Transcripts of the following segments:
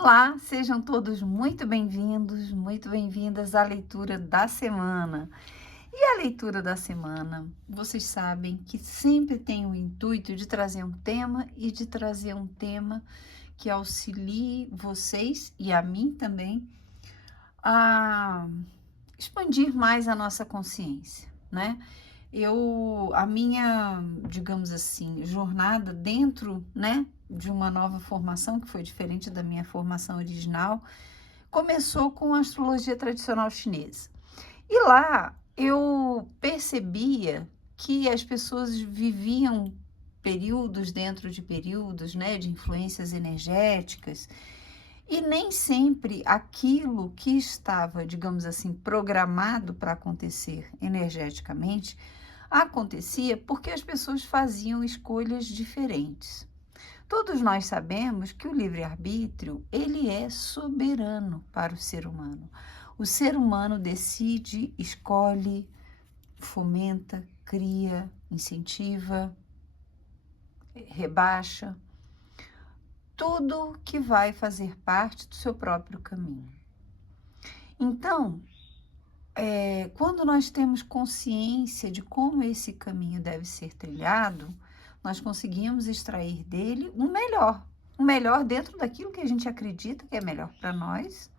Olá, sejam todos muito bem-vindos, muito bem-vindas à leitura da semana. E a leitura da semana, vocês sabem que sempre tem o intuito de trazer um tema e de trazer um tema que auxilie vocês e a mim também a expandir mais a nossa consciência, né? A minha, digamos assim, jornada dentro, né, de uma nova formação que foi diferente da minha formação original, começou com a astrologia tradicional chinesa. E lá eu percebia que as pessoas viviam períodos dentro de períodos, né, de influências energéticas, e nem sempre aquilo que estava, digamos assim, programado para acontecer energeticamente, acontecia porque as pessoas faziam escolhas diferentes. Todos nós sabemos que o livre-arbítrio, ele é soberano para o ser humano. O ser humano decide, escolhe, fomenta, cria, incentiva, rebaixa, tudo que vai fazer parte do seu próprio caminho. Então, quando nós temos consciência de como esse caminho deve ser trilhado, nós conseguimos extrair dele o melhor dentro daquilo que a gente acredita que é melhor para nós.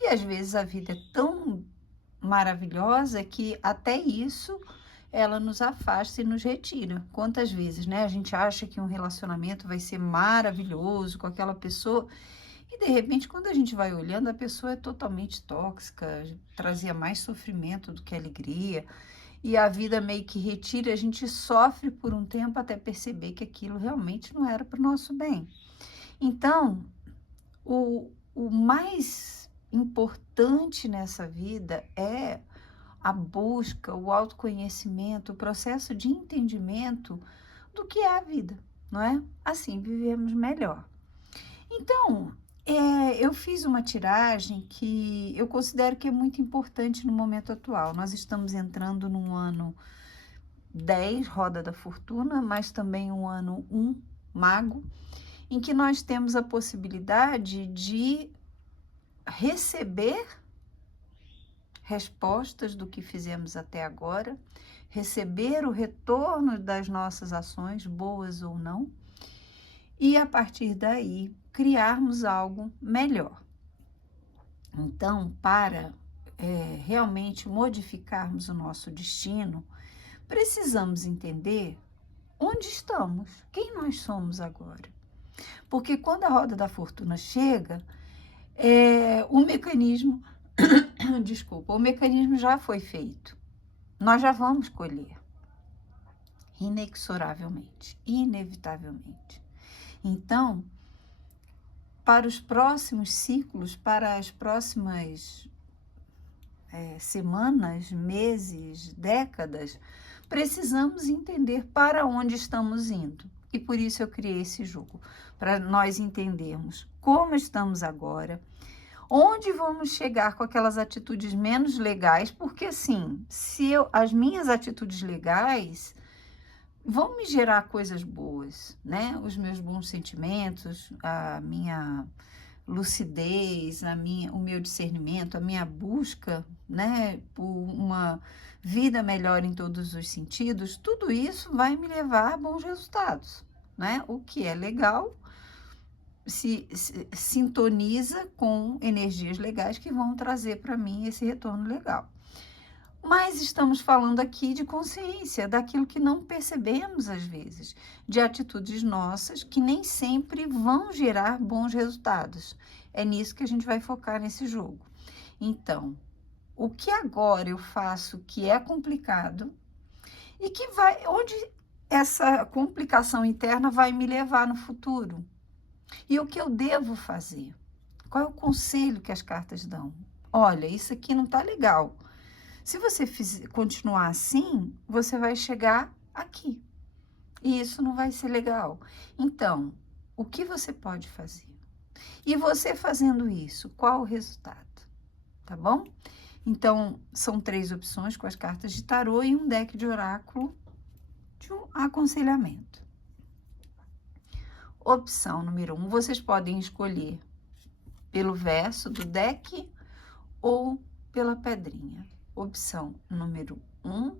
E às vezes a vida é tão maravilhosa que até isso ela nos afasta e nos retira. Quantas vezes, né? A gente acha que um relacionamento vai ser maravilhoso com aquela pessoa e de repente, quando a gente vai olhando, a pessoa é totalmente tóxica, trazia mais sofrimento do que alegria, e a vida meio que retira, a gente sofre por um tempo até perceber que aquilo realmente não era para o nosso bem. Então, o mais importante nessa vida é a busca, o autoconhecimento, o processo de entendimento do que é a vida, não é? Assim vivemos melhor. Então, eu fiz uma tiragem que eu considero que é muito importante no momento atual. Nós estamos entrando num ano 10, Roda da Fortuna, mas também um ano 1, Mago, em que nós temos a possibilidade de receber respostas do que fizemos até agora, receber o retorno das nossas ações, boas ou não, e a partir daí criarmos algo melhor. Então, para realmente modificarmos o nosso destino, precisamos entender onde estamos, quem nós somos agora. Porque quando a roda da fortuna chega, o mecanismo, desculpa, o mecanismo já foi feito. Nós já vamos colher, inexoravelmente, inevitavelmente. Então, para os próximos ciclos, para as próximas semanas, meses, décadas, precisamos entender para onde estamos indo. E por isso eu criei esse jogo, para nós entendermos como estamos agora, onde vamos chegar com aquelas atitudes menos legais, porque assim, as minhas atitudes legais vão me gerar coisas boas, né? Os meus bons sentimentos, a minha lucidez, o meu discernimento, a minha busca, né, por uma vida melhor em todos os sentidos, tudo isso vai me levar a bons resultados, né? O que é legal se sintoniza com energias legais que vão trazer para mim esse retorno legal. Mas estamos falando aqui de consciência, daquilo que não percebemos às vezes, de atitudes nossas que nem sempre vão gerar bons resultados. É nisso que a gente vai focar nesse jogo. Então, o que agora eu faço que é complicado e onde essa complicação interna vai me levar no futuro? E o que eu devo fazer? Qual é o conselho que as cartas dão? Olha, isso aqui não está legal. Se você continuar assim, você vai chegar aqui. E isso não vai ser legal. Então, o que você pode fazer? E você fazendo isso, qual o resultado? Tá bom? Então, são 3 opções com as cartas de tarô e um deck de oráculo de um aconselhamento. Opção número 1, vocês podem escolher pelo verso do deck ou pela pedrinha. Opção número 1.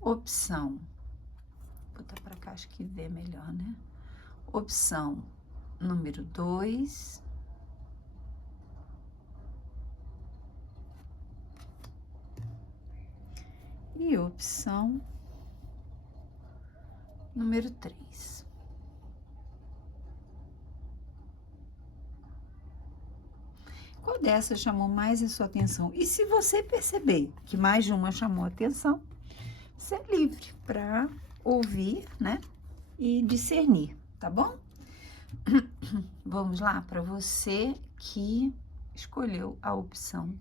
Opção, vou botar para cá, acho que vê melhor, né? Opção número 2. E opção número 3. Qual dessas chamou mais a sua atenção? E se você perceber que mais de uma chamou a atenção, você é livre para ouvir, né? E discernir, tá bom? Vamos lá, para você que escolheu a opção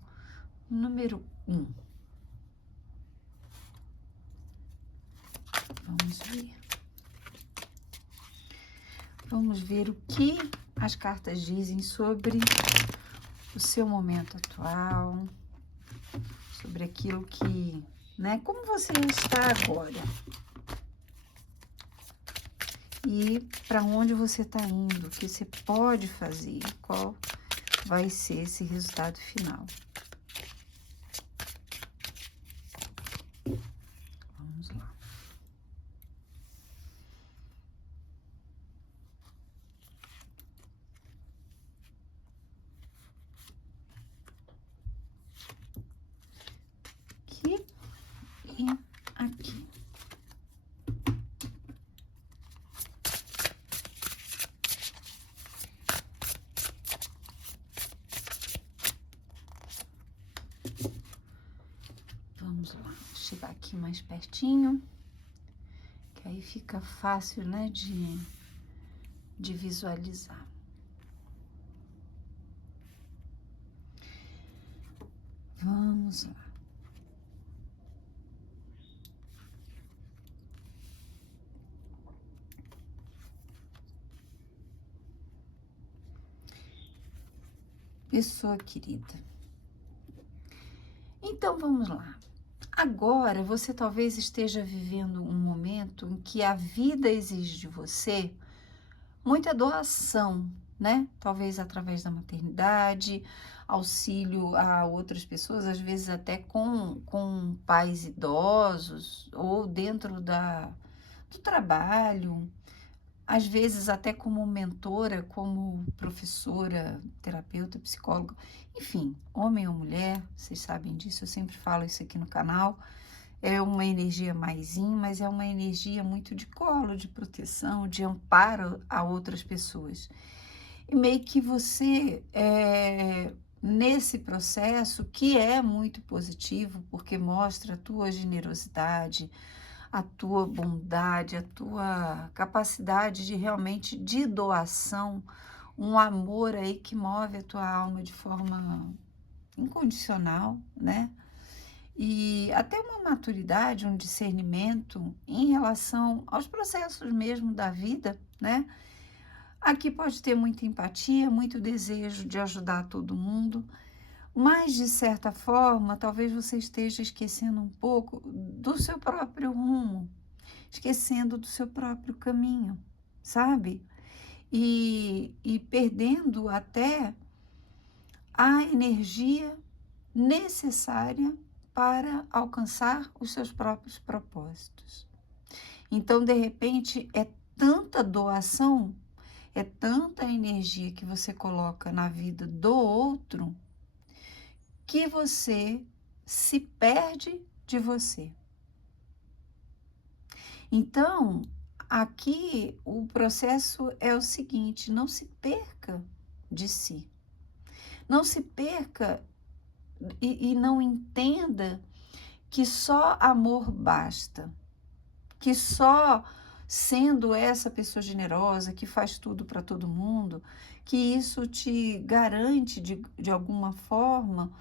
número 1. Vamos ver. Vamos ver o que as cartas dizem sobre o seu momento atual, sobre aquilo que, né, como você está agora. E para onde você está indo, o que você pode fazer, qual vai ser esse resultado final. Vamos lá. Aqui e aqui. Vamos lá, chegar aqui mais pertinho, que aí fica fácil, né, de visualizar. Vamos lá. Pessoa querida. Então, vamos lá. Agora, você talvez esteja vivendo um momento em que a vida exige de você muita doação, né? Talvez através da maternidade, auxílio a outras pessoas, às vezes até com pais idosos, ou dentro do trabalho, às vezes até como mentora, como professora, terapeuta, psicóloga, enfim, homem ou mulher, vocês sabem disso, eu sempre falo isso aqui no canal. É uma energia mais yin, mas é uma energia muito de colo, de proteção, de amparo a outras pessoas. E meio que você, nesse processo, que é muito positivo, porque mostra a tua generosidade, a tua bondade, a tua capacidade de realmente de doação, um amor aí que move a tua alma de forma incondicional, né? E até uma maturidade, um discernimento em relação aos processos mesmo da vida, né? Aqui pode ter muita empatia, muito desejo de ajudar todo mundo, mas de certa forma, talvez você esteja esquecendo um pouco do seu próprio rumo, esquecendo do seu próprio caminho, sabe? E perdendo até a energia necessária para alcançar os seus próprios propósitos. Então, de repente, é tanta doação, é tanta energia que você coloca na vida do outro, que você se perde de você. Então, aqui o processo é o seguinte: não se perca de si. Não se perca e não entenda que só amor basta, que só sendo essa pessoa generosa, que faz tudo para todo mundo, que isso te garante de alguma forma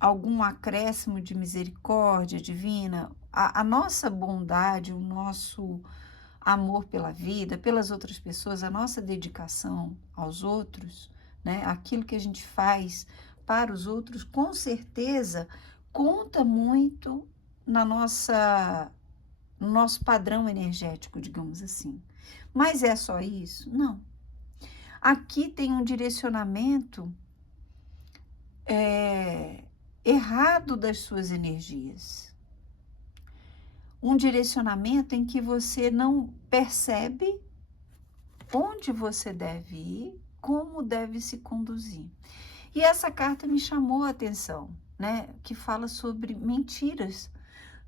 algum acréscimo de misericórdia divina. A nossa bondade, o nosso amor pela vida, pelas outras pessoas, a nossa dedicação aos outros, né? Aquilo que a gente faz para os outros, com certeza conta muito na no nosso padrão energético, digamos assim. Mas é só isso? Não. Aqui tem um direcionamento errado das suas energias. Um direcionamento em que você não percebe onde você deve ir, como deve se conduzir. E essa carta me chamou a atenção, né? Que fala sobre mentiras,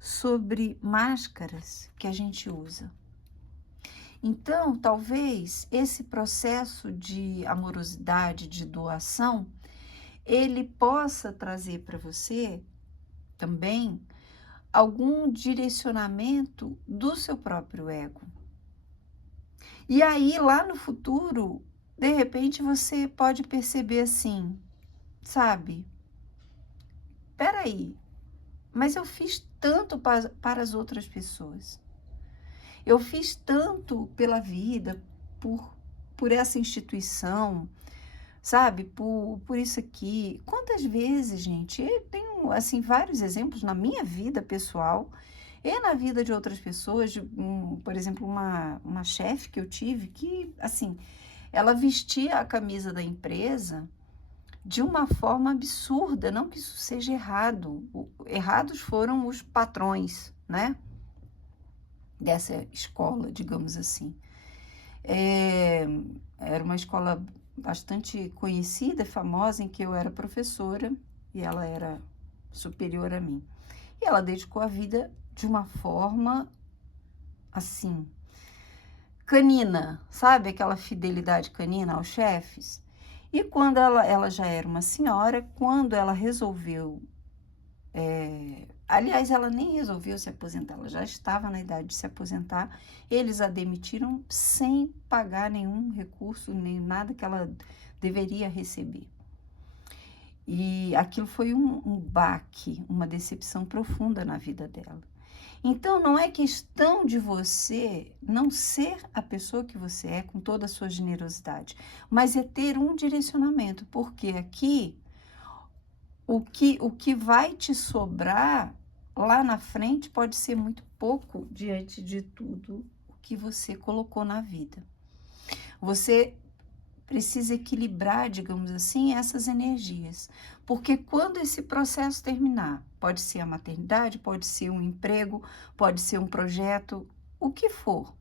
sobre máscaras que a gente usa. Então, talvez esse processo de amorosidade, de doação, ele possa trazer para você também algum direcionamento do seu próprio ego. E aí, lá no futuro, de repente, você pode perceber assim, sabe? Peraí, mas eu fiz tanto para as outras pessoas. Eu fiz tanto pela vida, por essa instituição, sabe? Por isso aqui. Quantas vezes, gente? Eu tenho, assim, vários exemplos na minha vida pessoal e na vida de outras pessoas. Por exemplo, uma chefe que eu tive que, assim, ela vestia a camisa da empresa de uma forma absurda. Não que isso seja errado. Errados foram os patrões, né? Dessa escola, digamos assim. Era uma escola bastante conhecida, famosa, em que eu era professora e ela era superior a mim. E ela dedicou a vida de uma forma, assim, canina, sabe? Aquela fidelidade canina aos chefes. E quando ela já era uma senhora, quando ela resolveu... aliás, ela nem resolveu se aposentar, ela já estava na idade de se aposentar. Eles a demitiram sem pagar nenhum recurso, nem nada que ela deveria receber. E aquilo foi um baque, uma decepção profunda na vida dela. Então, não é questão de você não ser a pessoa que você é, com toda a sua generosidade, mas é ter um direcionamento, porque aqui o que vai te sobrar lá na frente pode ser muito pouco diante de tudo o que você colocou na vida. Você precisa equilibrar, digamos assim, essas energias, porque quando esse processo terminar, pode ser a maternidade, pode ser um emprego, pode ser um projeto, o que for.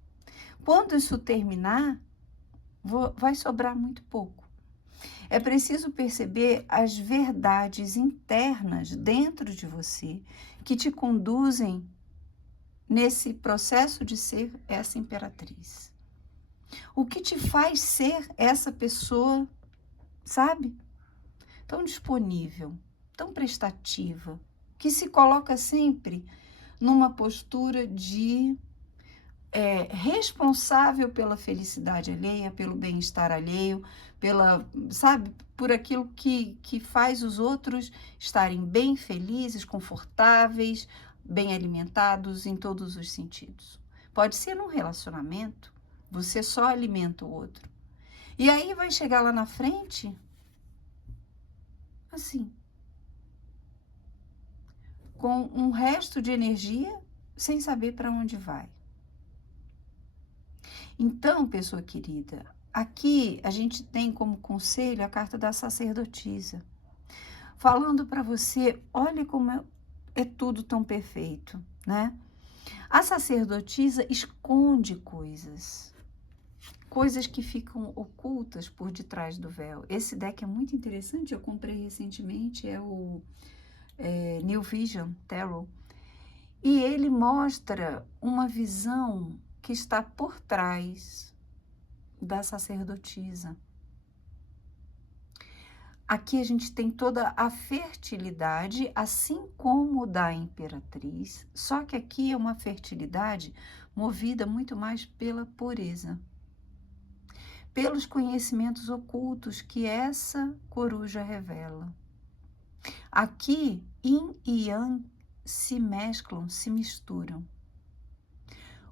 Quando isso terminar, vai sobrar muito pouco. É preciso perceber as verdades internas dentro de você que te conduzem nesse processo de ser essa imperatriz. O que te faz ser essa pessoa, sabe? Tão disponível, tão prestativa, que se coloca sempre numa postura de responsável pela felicidade alheia, pelo bem-estar alheio, sabe, por aquilo que faz os outros estarem bem felizes, confortáveis, bem alimentados em todos os sentidos. Pode ser num relacionamento, você só alimenta o outro. E aí vai chegar lá na frente, assim, com um resto de energia, sem saber para onde vai. Então, pessoa querida, aqui a gente tem como conselho a carta da sacerdotisa, falando para você, olha como é tudo tão perfeito, né? A sacerdotisa esconde coisas que ficam ocultas por detrás do véu. Esse deck é muito interessante, eu comprei recentemente, é o New Vision Tarot, e ele mostra uma visão que está por trás da sacerdotisa. Aqui a gente tem toda a fertilidade, assim como da imperatriz, só que aqui é uma fertilidade movida muito mais pela pureza, pelos conhecimentos ocultos que essa coruja revela. Aqui, yin e yang se mesclam, se misturam.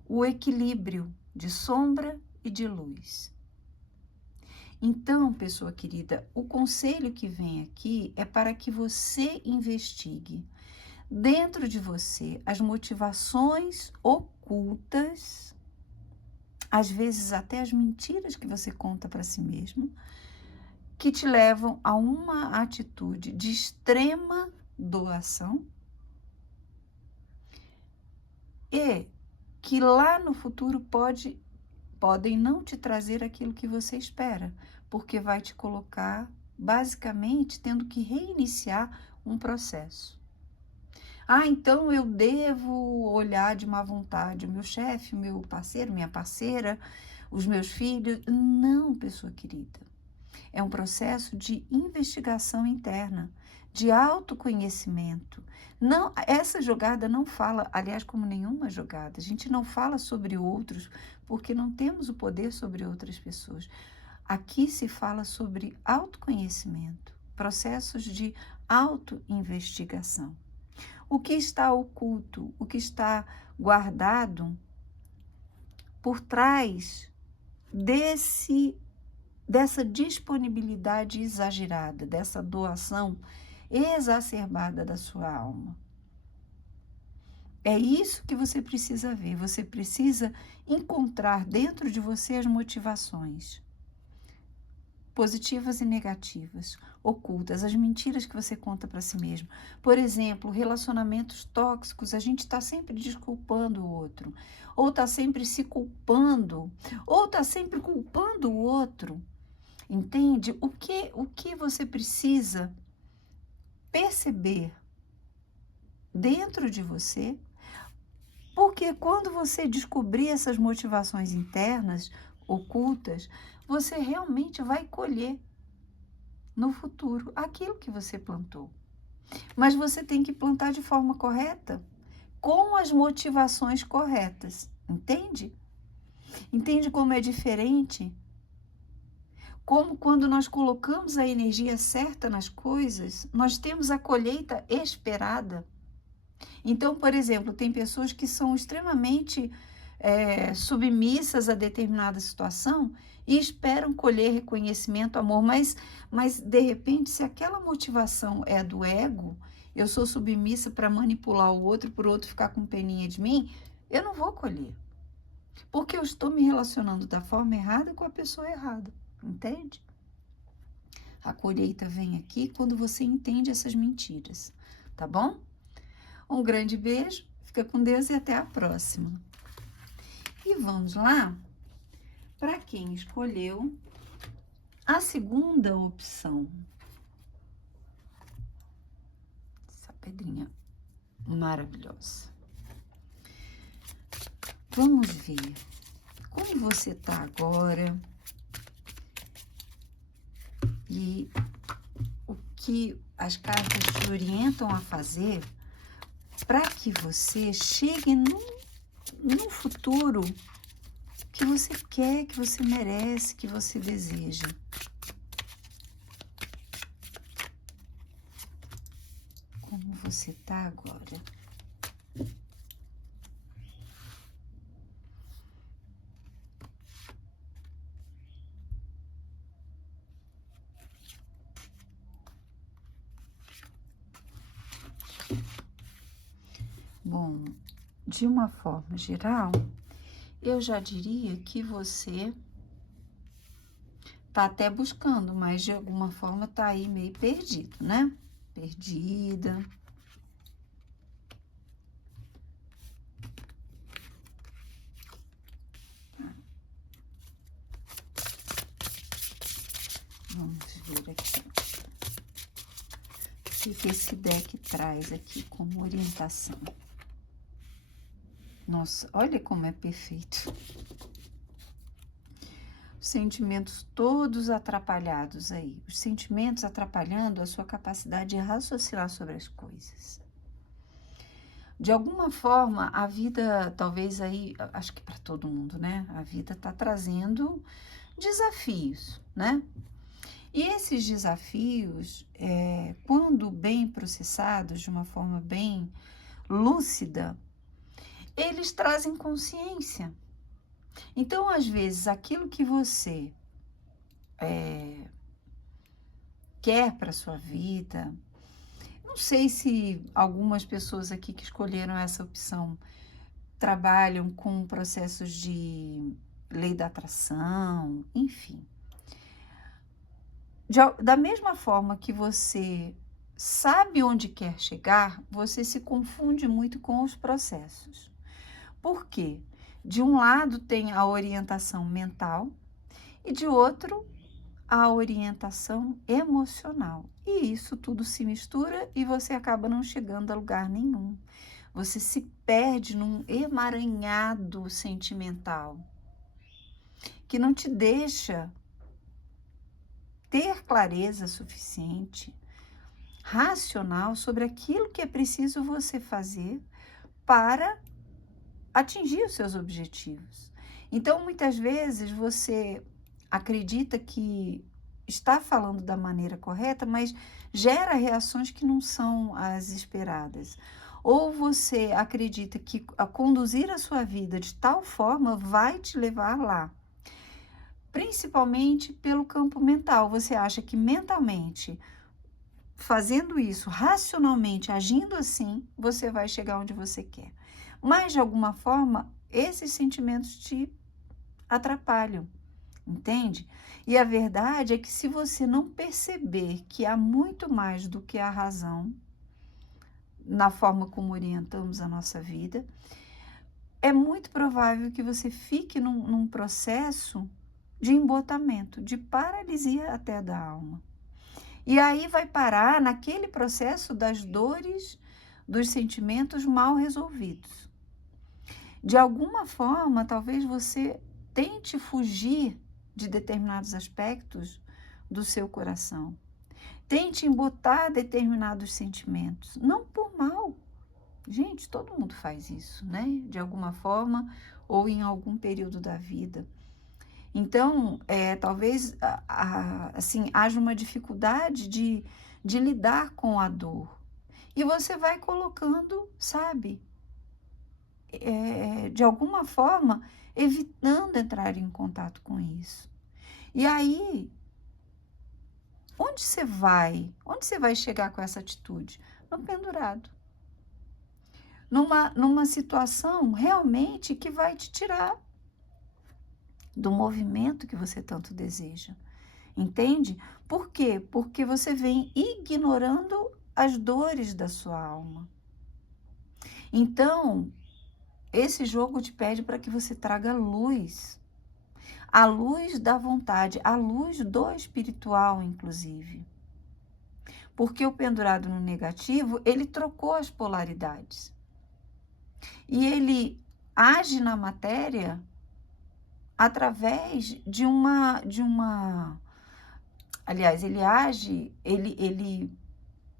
O equilíbrio de sombra e de luz. Então, pessoa querida, o conselho que vem aqui é para que você investigue dentro de você as motivações ocultas, às vezes até as mentiras que você conta para si mesmo, que te levam a uma atitude de extrema doação e que lá no futuro podem não te trazer aquilo que você espera, porque vai te colocar basicamente tendo que reiniciar um processo. Ah, então eu devo olhar de má vontade o meu chefe, o meu parceiro, minha parceira, os meus filhos. Não, pessoa querida. É um processo de investigação interna, de autoconhecimento. Não, essa jogada não fala, aliás, como nenhuma jogada, a gente não fala sobre outros, porque não temos o poder sobre outras pessoas. Aqui se fala sobre autoconhecimento, processos de autoinvestigação. O que está oculto, o que está guardado por trás dessa disponibilidade exagerada, dessa doação exacerbada da sua alma. É isso que você precisa ver, você precisa encontrar dentro de você as motivações positivas e negativas, ocultas, as mentiras que você conta para si mesmo. Por exemplo, relacionamentos tóxicos, a gente está sempre desculpando o outro, ou está sempre se culpando, ou está sempre culpando o outro. Entende? O que você precisa perceber dentro de você, porque quando você descobrir essas motivações internas, ocultas, você realmente vai colher no futuro aquilo que você plantou. Mas você tem que plantar de forma correta, com as motivações corretas, entende? Entende como é diferente? Como quando nós colocamos a energia certa nas coisas, nós temos a colheita esperada. Então, por exemplo, tem pessoas que são extremamente submissas a determinada situação e esperam colher reconhecimento, amor, mas de repente, se aquela motivação é do ego, eu sou submissa para manipular o outro, para o outro ficar com peninha de mim, eu não vou colher. Porque eu estou me relacionando da forma errada com a pessoa errada, entende? A colheita vem aqui quando você entende essas mentiras, tá bom? Um grande beijo, fica com Deus e até a próxima. E vamos lá para quem escolheu a segunda opção. Essa pedrinha maravilhosa. Vamos ver como você está agora e o que as cartas te orientam a fazer para que você chegue no futuro que você quer, que você merece, que você deseja. Como você está agora? Bom, de uma forma geral, eu já diria que você tá até buscando, mas de alguma forma tá aí meio perdido, né? Perdida. Vamos ver aqui. O que esse deck traz aqui como orientação? Nossa, olha como é perfeito. Os sentimentos todos atrapalhados aí. Os sentimentos atrapalhando a sua capacidade de raciocinar sobre as coisas. De alguma forma, a vida, talvez aí, acho que para todo mundo, né? A vida está trazendo desafios, né? E esses desafios, quando bem processados, de uma forma bem lúcida, eles trazem consciência. Então, às vezes, aquilo que você quer para a sua vida, Não sei se algumas pessoas aqui que escolheram essa opção trabalham com processos de lei da atração, enfim. Da mesma forma que você sabe onde quer chegar, você se confunde muito com os processos. Por quê? De um lado tem a orientação mental e de outro a orientação emocional. E isso tudo se mistura e você acaba não chegando a lugar nenhum. Você se perde num emaranhado sentimental que não te deixa ter clareza suficiente, racional sobre aquilo que é preciso você fazer para atingir os seus objetivos. Então, muitas vezes você acredita que está falando da maneira correta, mas gera reações que não são as esperadas. Ou você acredita que a conduzir a sua vida de tal forma vai te levar lá. Principalmente pelo campo mental. Você acha que mentalmente, fazendo isso, racionalmente, agindo assim, você vai chegar onde você quer. Mas, de alguma forma, esses sentimentos te atrapalham, entende? E a verdade é que se você não perceber que há muito mais do que a razão na forma como orientamos a nossa vida, é muito provável que você fique num processo de embotamento, de paralisia até da alma. E aí vai parar naquele processo das dores, dos sentimentos mal resolvidos. De alguma forma, talvez você tente fugir de determinados aspectos do seu coração. Tente embotar determinados sentimentos, não por mal. Gente, todo mundo faz isso, né? De alguma forma ou em algum período da vida. Então, talvez assim, haja uma dificuldade de lidar com a dor. E você vai colocando, sabe, de alguma forma, evitando entrar em contato com isso. E aí, onde você vai? Onde você vai chegar com essa atitude? No pendurado. Numa situação realmente que vai te tirar do movimento que você tanto deseja. Entende? Por quê? Porque você vem ignorando as dores da sua alma. Então, esse jogo te pede para que você traga luz. A luz da vontade, a luz do espiritual, inclusive. Porque o pendurado no negativo, ele trocou as polaridades. E ele age na matéria através de uma aliás, ele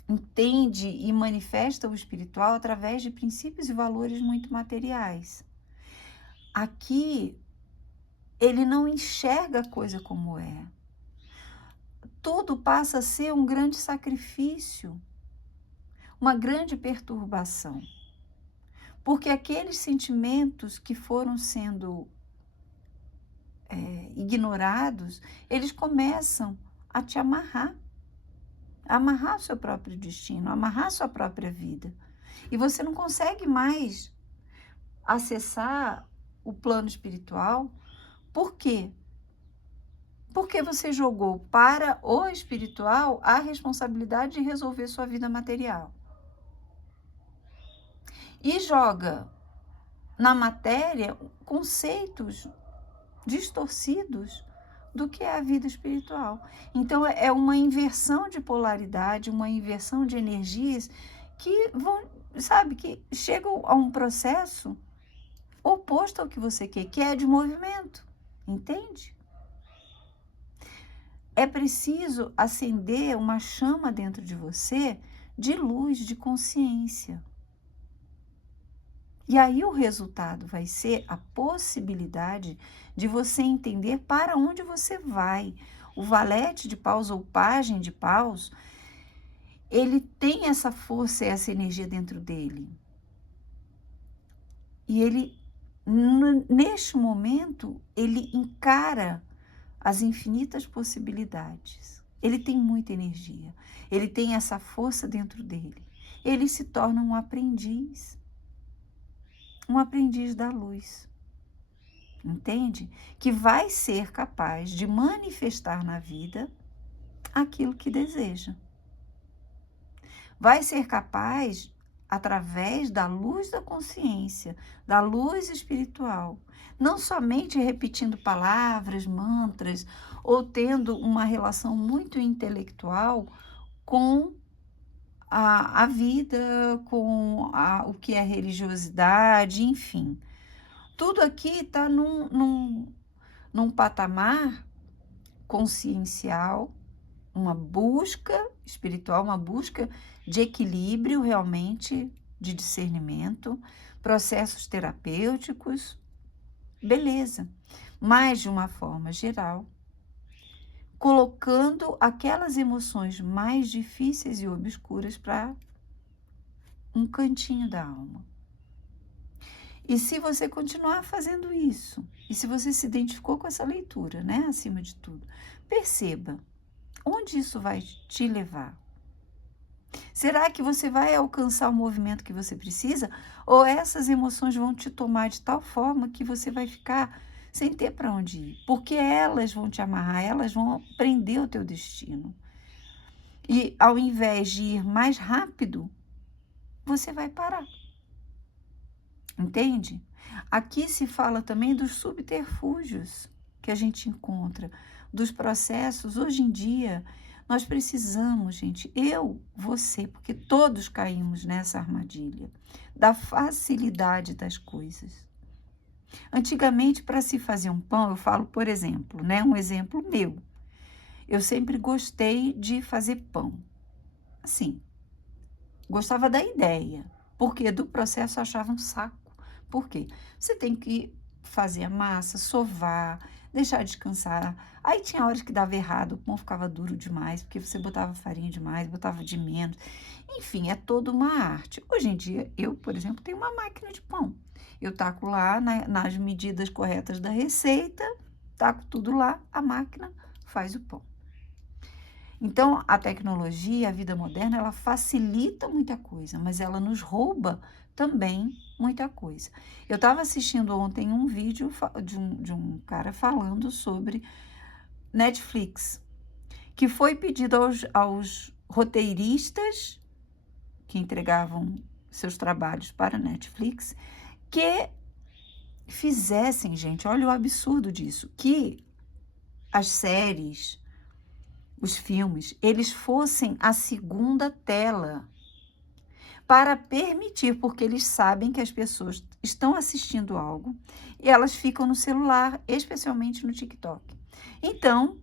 entende e manifesta o espiritual através de princípios e valores muito materiais. Aqui, ele não enxerga a coisa como é. Tudo passa a ser um grande sacrifício, uma grande perturbação. Porque aqueles sentimentos que foram sendo ignorados, eles começam a te amarrar o seu próprio destino, amarrar a sua própria vida. E você não consegue mais acessar o plano espiritual. Por quê? Porque você jogou para o espiritual a responsabilidade de resolver sua vida material. E joga na matéria conceitos distorcidos do que é a vida espiritual. Então, é uma inversão de polaridade, uma inversão de energias que vão, sabe, que chegam a um processo oposto ao que você quer, que é de movimento, entende? É preciso acender uma chama dentro de você de luz, de consciência. E aí o resultado vai ser a possibilidade de você entender para onde você vai. O valete de paus ou pajem de paus, ele tem essa força e essa energia dentro dele. E ele, neste momento, ele encara as infinitas possibilidades. ele tem muita energia, ele tem essa força dentro dele. Ele se torna um aprendiz da luz, entende? Que vai ser capaz de manifestar na vida aquilo que deseja. Vai ser capaz, através da luz da consciência, da luz espiritual, não somente repetindo palavras, mantras, ou tendo uma relação muito intelectual com a vida, com o que é religiosidade, enfim. Tudo aqui está num patamar consciencial, uma busca espiritual, uma busca de equilíbrio realmente, de discernimento, processos terapêuticos, beleza. Mas de uma forma geral, colocando aquelas emoções mais difíceis e obscuras para um cantinho da alma. E se você continuar fazendo isso, e se você se identificou com essa leitura, né, acima de tudo, perceba onde isso vai te levar. Será que você vai alcançar o movimento que você precisa? Ou essas emoções vão te tomar de tal forma que você vai ficar sem ter para onde ir? Porque elas vão te amarrar, elas vão prender o teu destino. E ao invés de ir mais rápido, você vai parar. Entende? Aqui se fala também dos subterfúgios que a gente encontra, dos processos. Hoje em dia, nós precisamos, gente, você, porque todos caímos nessa armadilha, da facilidade das coisas. Antigamente, para se fazer um pão, eu falo, por exemplo, né, um exemplo meu. Eu sempre gostei de fazer pão. Assim, gostava da ideia, porque do processo eu achava um saco. Por quê? Você tem que fazer a massa, sovar, deixar descansar. Aí tinha horas que dava errado, o pão ficava duro demais, porque você botava farinha demais, botava de menos. Enfim, é toda uma arte. Hoje em dia, eu, por exemplo, tenho uma máquina de pão. Eu taco lá nas medidas corretas da receita, taco tudo lá, a máquina faz o pão. Então, a tecnologia, a vida moderna, ela facilita muita coisa, mas ela nos rouba também muita coisa. Eu estava assistindo ontem um vídeo de um cara falando sobre Netflix, que foi pedido aos roteiristas que entregavam seus trabalhos para a Netflix que fizessem, gente, olha o absurdo disso, que as séries, os filmes, eles fossem a segunda tela para permitir, porque eles sabem que as pessoas estão assistindo algo e elas ficam no celular, especialmente no TikTok. Então,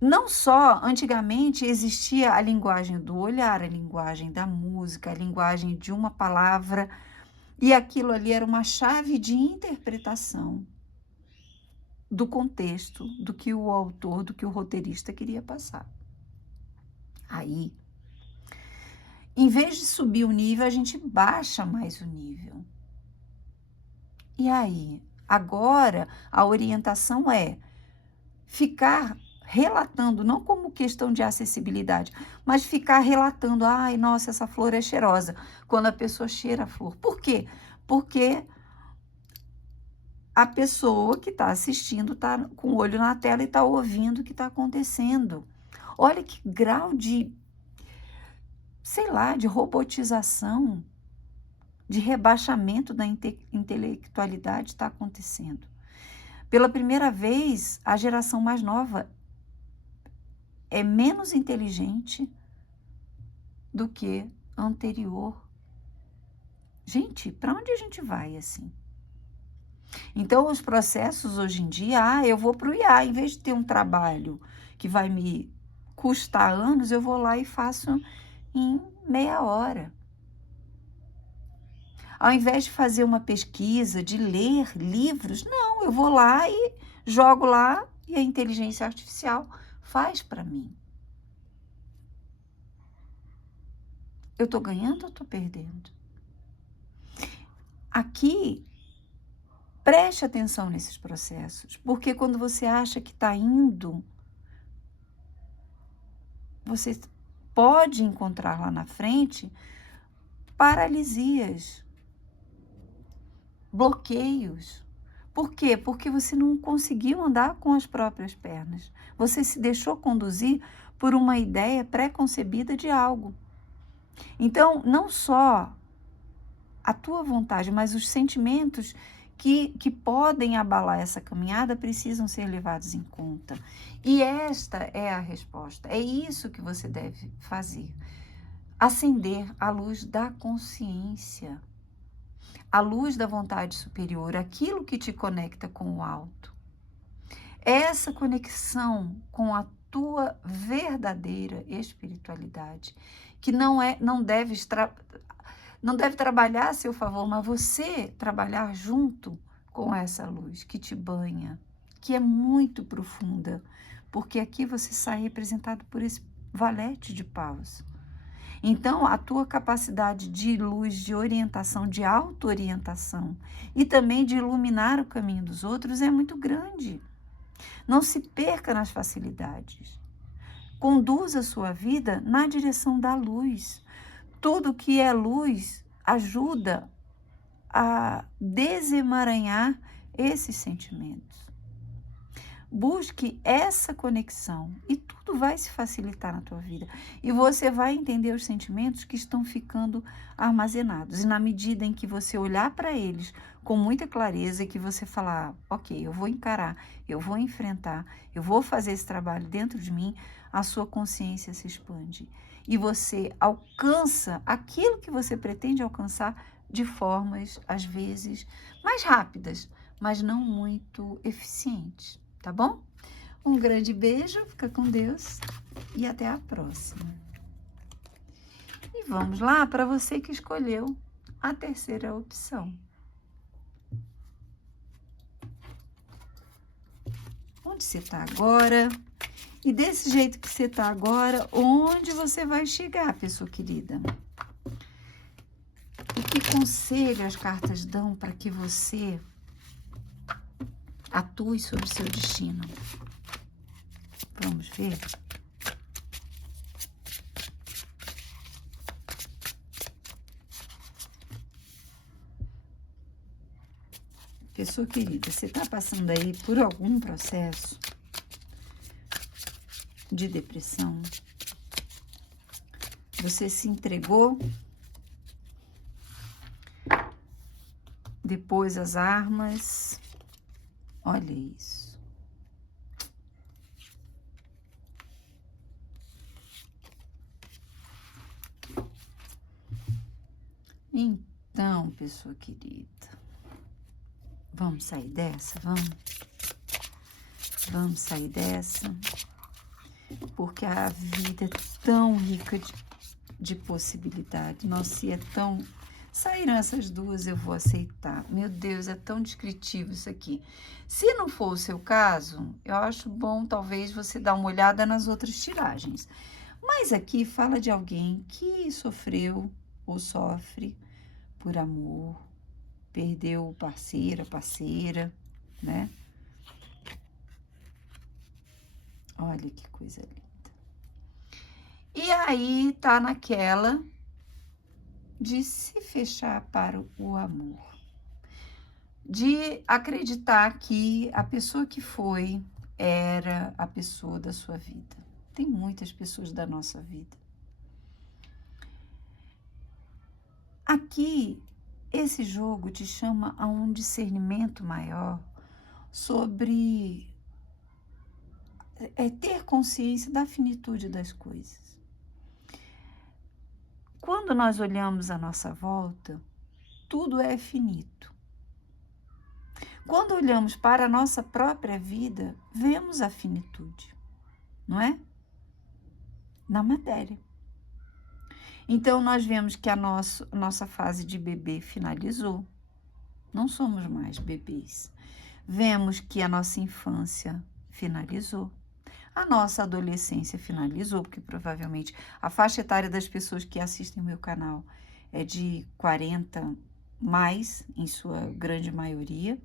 não só antigamente existia a linguagem do olhar, a linguagem da música, a linguagem de uma palavra, e aquilo ali era uma chave de interpretação do contexto, do que o autor, do que o roteirista queria passar. Aí, em vez de subir o nível, a gente baixa mais o nível. E aí, agora, a orientação é ficar relatando, não como questão de acessibilidade, mas ficar relatando, ai, nossa, essa flor é cheirosa, quando a pessoa cheira a flor. Por quê? Porque a pessoa que está assistindo está com o olho na tela e está ouvindo o que está acontecendo. Olha que grau de, sei lá, de robotização, de rebaixamento da intelectualidade está acontecendo. Pela primeira vez, a geração mais nova é menos inteligente do que a anterior. Gente, para onde a gente vai assim? Então, os processos hoje em dia, eu vou para o IA, em vez de ter um trabalho que vai me custar anos, eu vou lá e faço em meia hora. Ao invés de fazer uma pesquisa, de ler livros, não, eu vou lá e jogo lá e a inteligência artificial faz para mim. Eu estou ganhando ou estou perdendo? Aqui, preste atenção nesses processos, porque quando você acha que está indo você pode encontrar lá na frente paralisias, bloqueios. Por quê? Porque você não conseguiu andar com as próprias pernas. Você se deixou conduzir por uma ideia pré-concebida de algo. Então, não só a tua vontade, mas os sentimentos que podem abalar essa caminhada precisam ser levados em conta. E esta é a resposta. É isso que você deve fazer. Acender a luz da consciência, a luz da vontade superior, aquilo que te conecta com o alto. Essa conexão com a tua verdadeira espiritualidade, que não deve trabalhar a seu favor, mas você trabalhar junto com essa luz que te banha, que é muito profunda, porque aqui você sai representado por esse valete de paus. Então, a tua capacidade de luz, de orientação, de auto-orientação e também de iluminar o caminho dos outros é muito grande. Não se perca nas facilidades. Conduza a sua vida na direção da luz. Tudo que é luz ajuda a desemaranhar esses sentimentos. Busque essa conexão e tudo vai se facilitar na tua vida. E você vai entender os sentimentos que estão ficando armazenados. E na medida em que você olhar para eles com muita clareza e que você falar, ok, eu vou encarar, eu vou enfrentar, eu vou fazer esse trabalho dentro de mim, a sua consciência se expande. E você alcança aquilo que você pretende alcançar de formas, às vezes, mais rápidas, mas não muito eficientes. Tá bom? Um grande beijo, fica com Deus e até a próxima. E vamos lá para você que escolheu a terceira opção. Onde você está agora? E desse jeito que você está agora, onde você vai chegar, pessoa querida? E que conselho as cartas dão para que você atue sobre o seu destino? Vamos ver? Pessoa querida, você está passando aí por algum processo de depressão? Você se entregou? Depois as armas? Olha isso. Então, pessoa querida, vamos sair dessa? Vamos sair dessa, porque a vida é tão rica de possibilidades. Nossa, se é tão... Saíram essas duas, eu vou aceitar. Meu Deus, é tão descritivo isso aqui. Se não for o seu caso, eu acho bom talvez você dar uma olhada nas outras tiragens. Mas aqui fala de alguém que sofreu ou sofre por amor, perdeu o parceiro, a parceira, né? Olha que coisa linda. E aí tá naquela de se fechar para o amor, de acreditar que a pessoa que foi era a pessoa da sua vida. Tem muitas pessoas da nossa vida. Aqui, esse jogo te chama a um discernimento maior sobre ter consciência da finitude das coisas. Quando nós olhamos à nossa volta, tudo é finito. Quando olhamos para a nossa própria vida, vemos a finitude, não é? Na matéria. Então, nós vemos que a nossa fase de bebê finalizou. Não somos mais bebês. Vemos que a nossa infância finalizou. A nossa adolescência finalizou, porque provavelmente a faixa etária das pessoas que assistem o meu canal é de 40 mais, em sua grande maioria.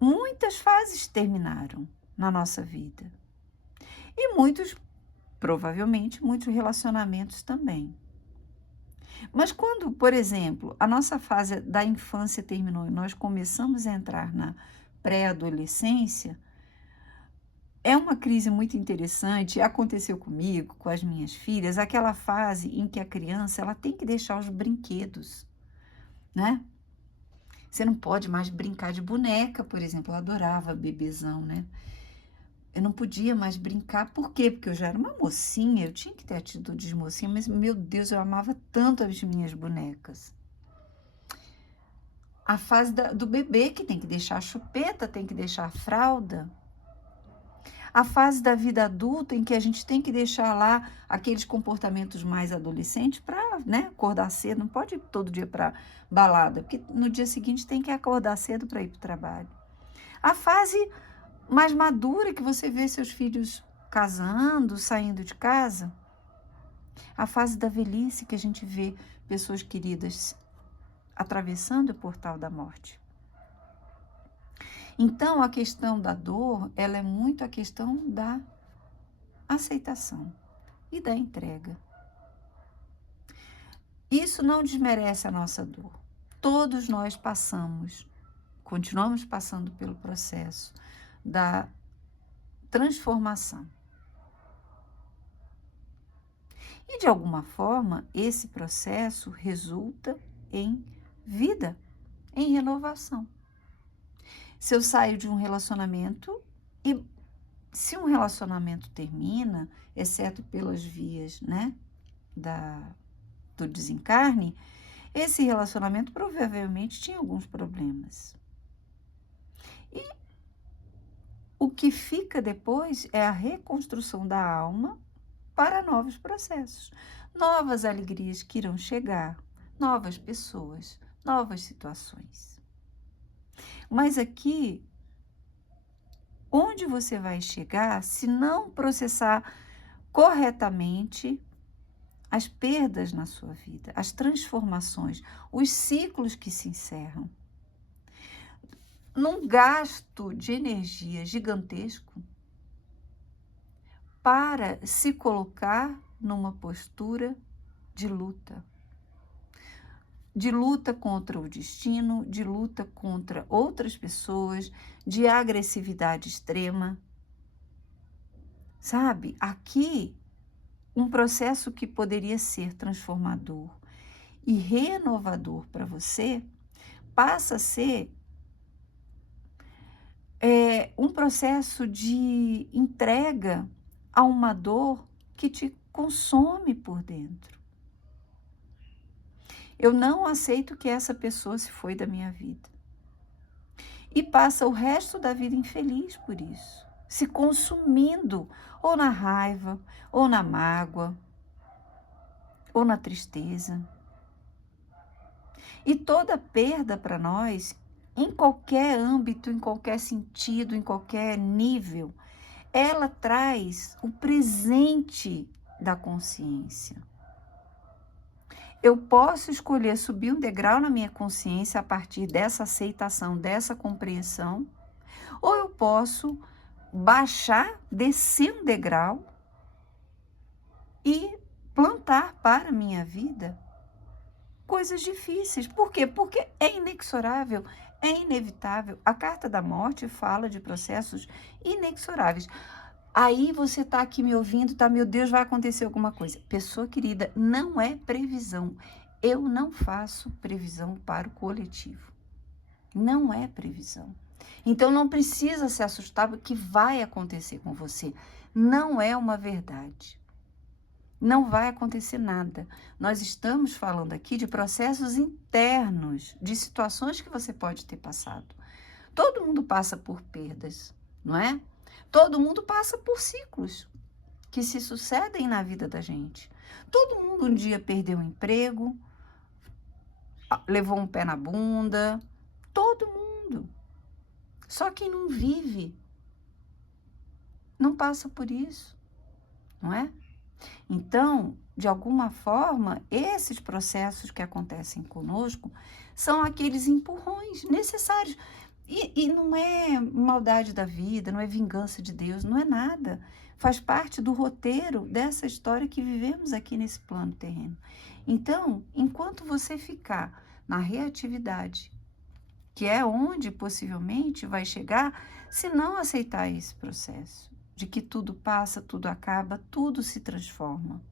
Muitas fases terminaram na nossa vida. E muitos, provavelmente, muitos relacionamentos também. Mas quando, por exemplo, a nossa fase da infância terminou e nós começamos a entrar na pré-adolescência, é uma crise muito interessante, aconteceu comigo, com as minhas filhas, aquela fase em que a criança ela tem que deixar os brinquedos, né? Você não pode mais brincar de boneca, por exemplo. Eu adorava bebezão, né? Eu não podia mais brincar. Por quê? Porque eu já era uma mocinha, eu tinha que ter atitude de mocinha, mas, meu Deus, eu amava tanto as minhas bonecas. A fase do bebê, que tem que deixar a chupeta, tem que deixar a fralda. A fase da vida adulta, em que a gente tem que deixar lá aqueles comportamentos mais adolescentes para, né, acordar cedo. Não pode ir todo dia para balada, porque no dia seguinte tem que acordar cedo para ir para o trabalho. A fase mais madura, que você vê seus filhos casando, saindo de casa. A fase da velhice, que a gente vê pessoas queridas atravessando o portal da morte. Então, a questão da dor, ela é muito a questão da aceitação e da entrega. Isso não desmerece a nossa dor. Todos nós continuamos passando pelo processo da transformação. E, de alguma forma, esse processo resulta em vida, em renovação. Se eu saio de um relacionamento e se um relacionamento termina, exceto pelas vias, né, do desencarne, esse relacionamento provavelmente tinha alguns problemas. E o que fica depois é a reconstrução da alma para novos processos, novas alegrias que irão chegar, novas pessoas, novas situações. Mas aqui, onde você vai chegar se não processar corretamente as perdas na sua vida, as transformações, os ciclos que se encerram? Num gasto de energia gigantesco para se colocar numa postura de luta contra o destino, de luta contra outras pessoas, de agressividade extrema. Sabe, aqui um processo que poderia ser transformador e renovador para você passa a ser um processo de entrega a uma dor que te consome por dentro. Eu não aceito que essa pessoa se foi da minha vida. E passa o resto da vida infeliz por isso, se consumindo ou na raiva, ou na mágoa, ou na tristeza. E toda perda para nós, em qualquer âmbito, em qualquer sentido, em qualquer nível, ela traz o presente da consciência. Eu posso escolher subir um degrau na minha consciência a partir dessa aceitação, dessa compreensão, ou eu posso baixar, descer um degrau e plantar para a minha vida coisas difíceis. Por quê? Porque é inexorável, é inevitável. A carta da morte fala de processos inexoráveis. Aí você está aqui me ouvindo, tá? Meu Deus, vai acontecer alguma coisa. Pessoa querida, não é previsão. Eu não faço previsão para o coletivo. Não é previsão. Então não precisa se assustar porque vai acontecer com você. Não é uma verdade. Não vai acontecer nada. Nós estamos falando aqui de processos internos, de situações que você pode ter passado. Todo mundo passa por perdas, não é? Todo mundo passa por ciclos que se sucedem na vida da gente. Todo mundo um dia perdeu o emprego, levou um pé na bunda, todo mundo. Só quem não vive não passa por isso, não é? Então, de alguma forma, esses processos que acontecem conosco são aqueles empurrões necessários. E não é maldade da vida, não é vingança de Deus, não é nada. Faz parte do roteiro dessa história que vivemos aqui nesse plano terreno. Então, enquanto você ficar na reatividade, que é onde possivelmente vai chegar, se não aceitar esse processo, de que tudo passa, tudo acaba, tudo se transforma.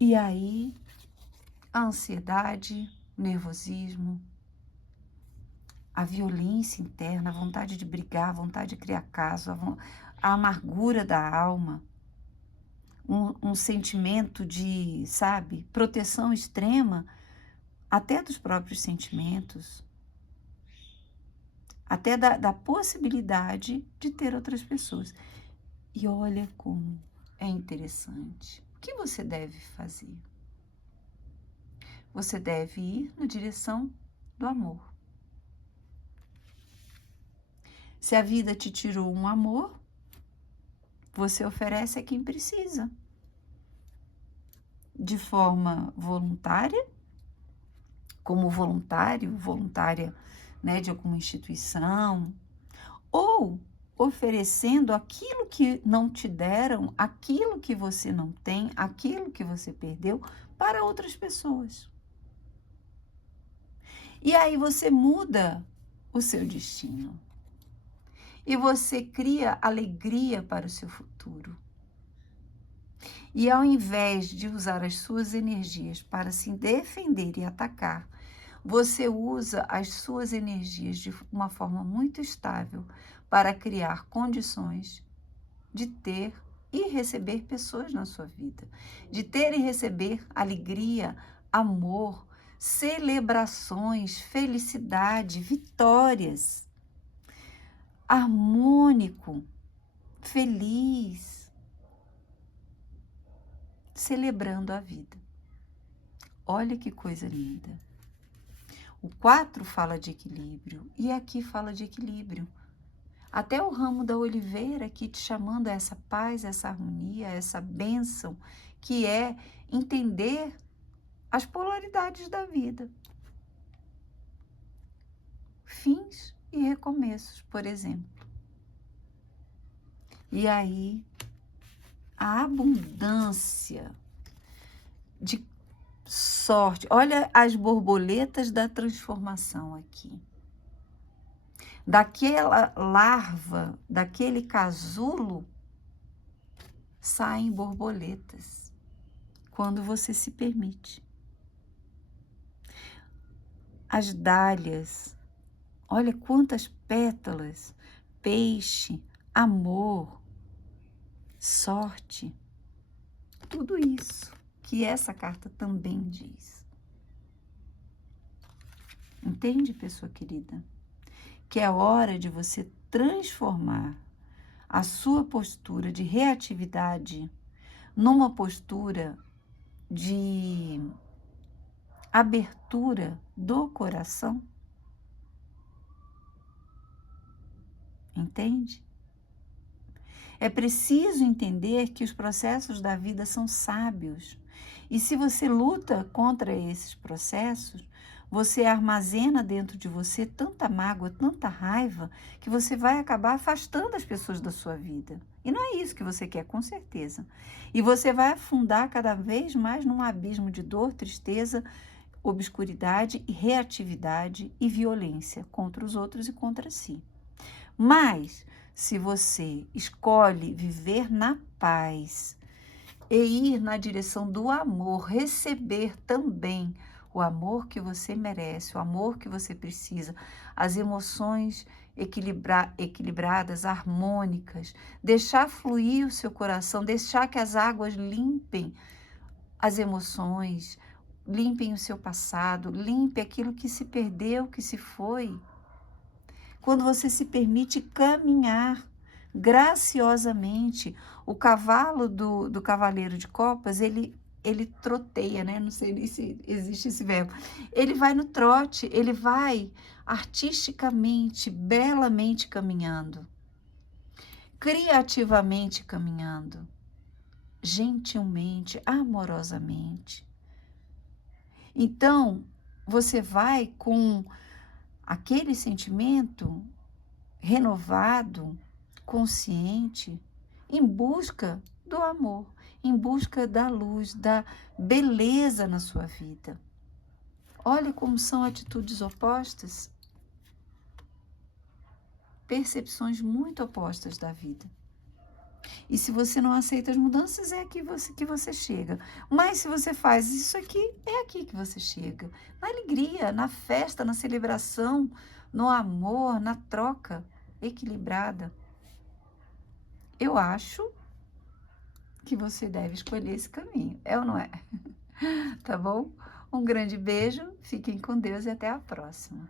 E aí, a ansiedade, o nervosismo, a violência interna, a vontade de brigar, a vontade de criar caso, a amargura da alma, um sentimento de, sabe, proteção extrema, até dos próprios sentimentos, até da possibilidade de ter outras pessoas. E olha como é interessante. O que você deve fazer? Você deve ir na direção do amor. Se a vida te tirou um amor, você oferece a quem precisa. De forma voluntária, como voluntário, voluntária, né, de alguma instituição, ou oferecendo aquilo que não te deram, aquilo que você não tem, aquilo que você perdeu para outras pessoas. E aí você muda o seu destino. E você cria alegria para o seu futuro. E ao invés de usar as suas energias para se defender e atacar, você usa as suas energias de uma forma muito estável para criar condições de ter e receber pessoas na sua vida, de ter e receber alegria, amor, celebrações, felicidade, vitórias, harmônico, feliz, celebrando a vida. Olha que coisa linda. O 4 fala de equilíbrio e aqui fala de equilíbrio. Até o ramo da oliveira aqui te chamando a essa paz, essa harmonia, essa bênção, que é entender as polaridades da vida. Fins e recomeços, por exemplo. E aí, a abundância de sorte. Olha as borboletas da transformação aqui. Daquela larva, daquele casulo, saem borboletas, quando você se permite. As dálias, olha quantas pétalas, peixe, amor, sorte, tudo isso que essa carta também diz. Entende, pessoa querida? Que é hora de você transformar a sua postura de reatividade numa postura de abertura do coração. Entende? É preciso entender que os processos da vida são sábios. E se você luta contra esses processos, você armazena dentro de você tanta mágoa, tanta raiva, que você vai acabar afastando as pessoas da sua vida. E não é isso que você quer, com certeza. E você vai afundar cada vez mais num abismo de dor, tristeza, obscuridade, reatividade e violência contra os outros e contra si. Mas, se você escolhe viver na paz e ir na direção do amor, receber também o amor que você merece, o amor que você precisa, as emoções equilibradas, harmônicas, deixar fluir o seu coração, deixar que as águas limpem as emoções, limpem o seu passado, limpe aquilo que se perdeu, que se foi. Quando você se permite caminhar graciosamente, o cavalo do cavaleiro de copas, ele troteia, né? Não sei nem se existe esse verbo. Ele vai no trote, ele vai artisticamente, belamente caminhando, criativamente caminhando, gentilmente, amorosamente. Então, você vai com aquele sentimento renovado, consciente, em busca do amor, em busca da luz, da beleza na sua vida. Olhe como são atitudes opostas, percepções muito opostas da vida. E se você não aceita as mudanças, é aqui que você chega. Mas se você faz isso aqui, é aqui que você chega. Na alegria, na festa, na celebração, no amor, na troca equilibrada. Eu acho que você deve escolher esse caminho, é ou não é? Tá bom? Um grande beijo, fiquem com Deus e até a próxima.